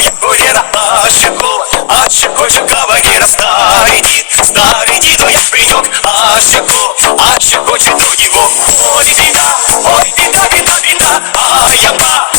Кавагира, ащеку, ащеку, кавагира, старый дед, старый дед, я пенек, ащеку, ащеку, чуть у него. Ой, беда, ой, беда, беда, беда, а я ба,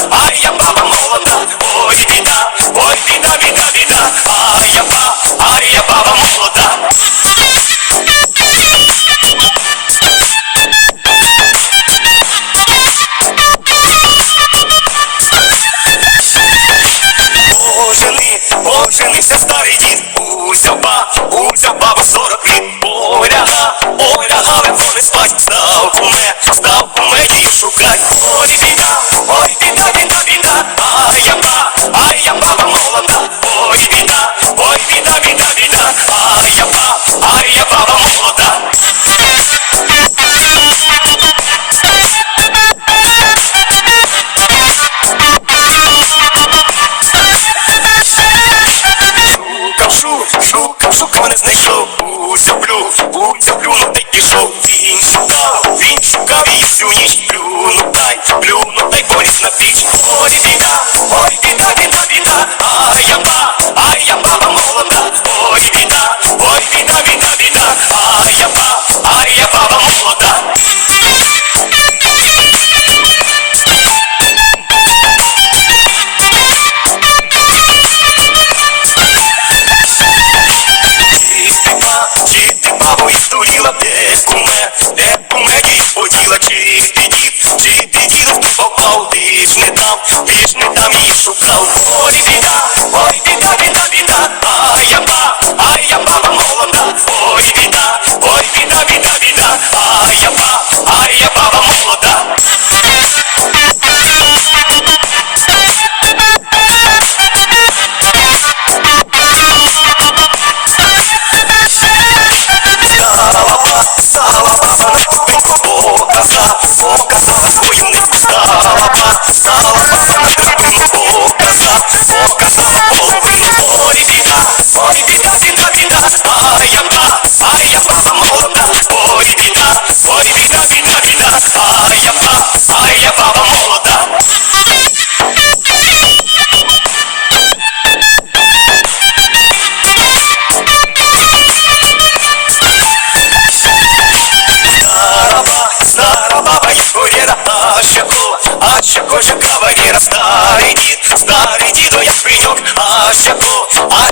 впереди У Узел баба 40 шукав, не знайшов Узяблю, узяблю, ну та й пішов Він шукав, він шукав її всю ніч Плюнув, дай, плюнув, дай поліз на піч Ой, біда, ой, біда, біда, Пішни там і шукав Ой, біда, ой, біда, біда, біда, а я ба, а я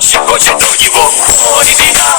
しょこちょこにをこり